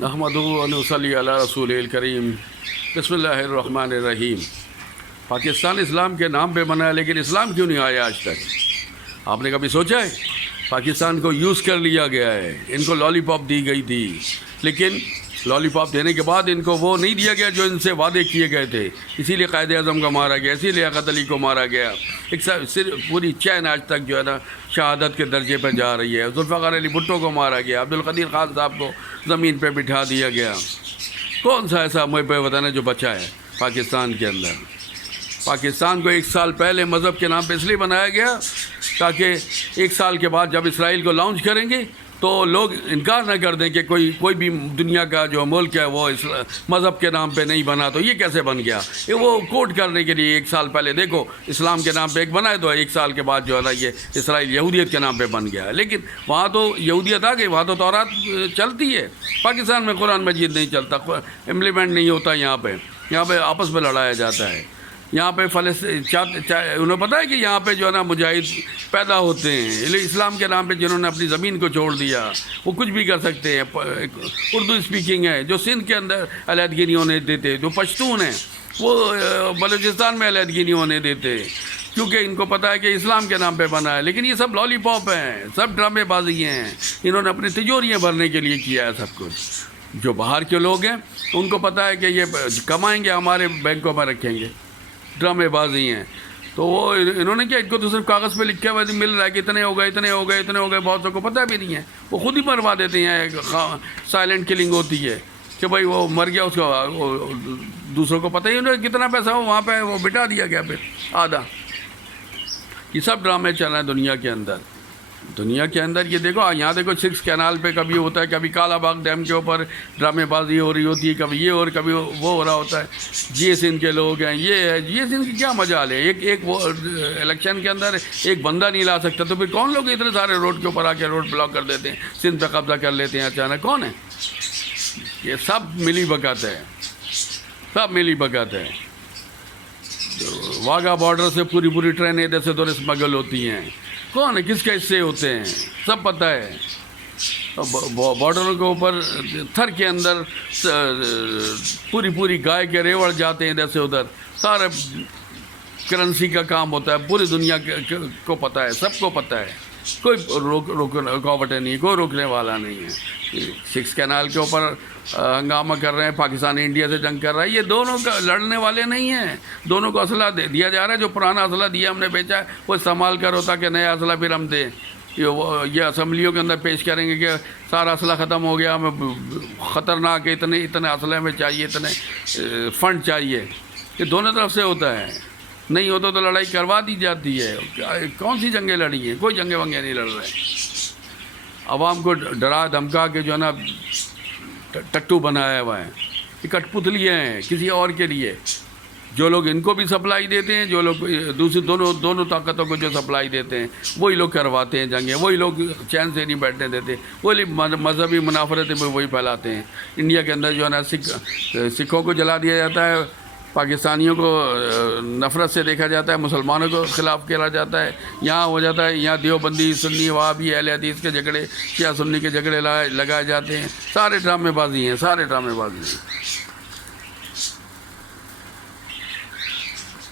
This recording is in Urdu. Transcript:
نحمدہ و نصلی علی رسول الکریم بسم اللہ الرحمن الرحیم۔ پاکستان اسلام کے نام پہ بنا ہے، لیکن اسلام کیوں نہیں آیا آج تک؟ آپ نے کبھی سوچا ہے؟ پاکستان کو یوز کر لیا گیا ہے، ان کو لالی پاپ دی گئی تھی، لیکن لالی پاپ دینے کے بعد ان کو وہ نہیں دیا گیا جو ان سے وعدے کیے گئے تھے۔ اسی لیے قائد اعظم کو مارا گیا، اسی لیے لیاقت علی کو مارا گیا۔ ایک صرف پوری چین آج تک جو ہے نا شہادت کے درجے پہ جا رہی ہے۔ ذوالفقار علی بھٹو کو مارا گیا، عبدالقدیر خان صاحب کو زمین پہ بٹھا دیا گیا۔ کون سا ایسا محب وطن ہے جو بچا ہے پاکستان کے اندر؟ پاکستان کو 1 سال پہلے مذہب کے نام پہ اس لیے بنایا گیا تاکہ 1 سال کے بعد جب اسرائیل کو لانچ کریں گے تو لوگ انکار نہ کر دیں کہ کوئی بھی دنیا کا جو ملک ہے وہ مذہب کے نام پہ نہیں بنا، تو یہ کیسے بن گیا؟ یہ وہ کوٹ کرنے کے لیے 1 سال پہلے دیکھو اسلام کے نام پہ ایک بنا ہے، تو 1 سال کے بعد جو ہے نا یہ اسرائیل یہودیت کے نام پہ بن گیا ہے۔ لیکن وہاں تو یہودیت آ گئی، وہاں تو تورات چلتی ہے۔ پاکستان میں قرآن مجید نہیں چلتا، امپلیمنٹ نہیں ہوتا یہاں پہ آپس میں لڑایا جاتا ہے۔ یہاں پہ انہیں پتہ ہے کہ یہاں پہ جو ہے نا مجاہد پیدا ہوتے ہیں اسلام کے نام پہ، جنہوں نے اپنی زمین کو چھوڑ دیا، وہ کچھ بھی کر سکتے ہیں۔ اردو اسپیکنگ ہے جو سندھ کے اندر علیحدگی نہیں ہونے دیتے، جو پشتون ہیں وہ بلوچستان میں علیحدگی نہیں ہونے دیتے، کیونکہ ان کو پتہ ہے کہ اسلام کے نام پہ بنا ہے۔ لیکن یہ سب لالی پاپ ہیں، سب ڈرامے بازی ہیں، انہوں نے اپنی تجوریاں بھرنے کے لیے کیا ہے سب کچھ۔ جو باہر کے لوگ ہیں ان کو پتہ ہے کہ یہ کمائیں گے، ہمارے بینکوں میں رکھیں گے، ڈرامے بازی ہیں۔ تو وہ انہوں نے کیا، ان کو تو صرف کاغذ پہ لکھا ہوا مل رہا ہے کہ اتنے ہو گئے، بہت سو کو پتہ بھی نہیں ہے، وہ خود ہی مروا دیتے ہیں۔ سائلنٹ کلنگ ہوتی ہے کہ بھائی وہ مر گیا، اس کو دوسروں کو پتہ ہی نہیں کتنا پیسہ ہو، وہاں پہ وہ بٹا دیا گیا پھر آدھا۔ یہ سب ڈرامے چل رہے ہیں دنیا کے اندر۔ یہ دیکھو یہاں دیکھو 6 کینال پہ کبھی ہوتا ہے، کبھی کالا باغ ڈیم کے اوپر ڈرامے بازی ہو رہی ہوتی ہے، کبھی یہ اور کبھی وہ ہو رہا ہوتا ہے۔ جی ایس ان کے لوگ ہیں، یہ ہے جی ایس ان کی کیا مجال ہے؟ ایک وہ الیکشن کے اندر ایک بندہ نہیں لا سکتا، تو پھر کون لوگ اتنے سارے روڈ کے اوپر آ کے روڈ بلاک کر دیتے ہیں، سندھ پہ قبضہ کر لیتے ہیں اچانک؟ کون ہے؟ یہ سب ملی بھگت ہے۔ واگا بارڈر سے پوری ٹرینیں ادھر سے ادھر اسمگل ہوتی ہیں، کون ہے، کس کے حصے ہوتے ہیں، سب پتہ ہے۔ بارڈروں کے اوپر تھر کے اندر پوری گائے کے ریوڑ جاتے ہیں ادھر سے ادھر، سارا کرنسی کا کام ہوتا ہے، پوری دنیا کو پتہ ہے، سب کو پتہ ہے، کوئی رکاوٹیں نہیں، کوئی روکنے والا نہیں ہے۔ 6 کینال کے اوپر ہنگامہ کر رہے ہیں، پاکستان انڈیا سے جنگ کر رہا ہے، یہ دونوں کا لڑنے والے نہیں ہیں، دونوں کو اسلحہ دیا جا رہا ہے۔ جو پرانا اسلحہ دیا ہم نے بیچا ہے وہ استعمال کرو تاکہ نیا اسلحہ پھر ہم دیں۔ یہ اسمبلیوں کے اندر پیش کریں گے کہ سارا اسلحہ ختم ہو گیا، ہمیں خطرناک اتنے اسلحے میں چاہیے، اتنے فنڈ چاہیے۔ یہ دونوں طرف سے ہوتا ہے، نہیں ہوتا تو لڑائی کروا دی جاتی ہے۔ کون سی جنگیں لڑی ہیں؟ کوئی جنگیں ونگیں نہیں لڑ رہے۔ عوام کو ڈرا دھمکا کے جو ہے نا ٹٹو بنایا ہوا ہے، یہ کٹ پتلیاں ہیں کسی اور کے لیے۔ جو لوگ ان کو بھی سپلائی دیتے ہیں، جو لوگ دوسری دونوں طاقتوں کو جو سپلائی دیتے ہیں، وہی لوگ کرواتے ہیں جنگیں، وہی لوگ چین سے نہیں بیٹھنے دیتے، وہی مذہبی منافرتیں وہی پھیلاتے ہیں۔ انڈیا کے اندر جو ہے نا سکھوں کو جلا دیا جاتا ہے، پاکستانیوں کو نفرت سے دیکھا جاتا ہے، مسلمانوں کو خلاف کیا جاتا ہے، یہاں ہو جاتا ہے، یہاں دیوبندی سنی وہابی اہل حدیث کے جھگڑے، شیعہ سنی کے جھگڑے لگائے جاتے ہیں۔ سارے ڈرامے بازی ہیں۔